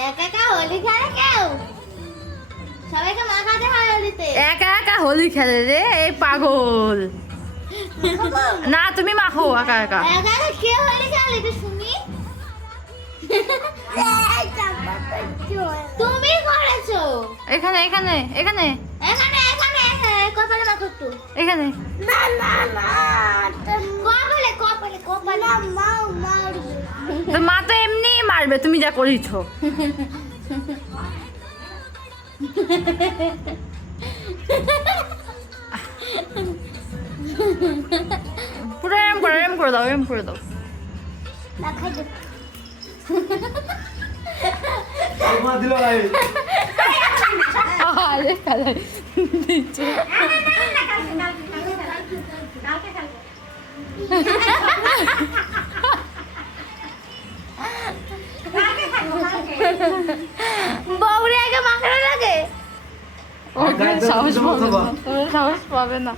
একা একা হোলি খেলে কেউ? সবাইকে মাখাতে হয় হোলিতে। একা একা হোলি খেলে রে এই পাগল। না তুমি মাখো একা একা। একা একা কে হোলি খেলে একটু শুনি? তুমি করেছো। এখানে এখানে এখানে এখানে এখানে কপালে মাখো একটু। এখানে। না না না কপালে কপালে কপালে মাও মারবে। তো মা তো এমনি মারবে তুমি যা করেছো। পুরো এরম করে দাও এরম করে দাও। না খাই দে। মা দিল ভাই আরে খালাই দিচ্ছে। বউরে আগে মাখানো লাগে। ও সাহস পাবে না, সাহস পাবে না।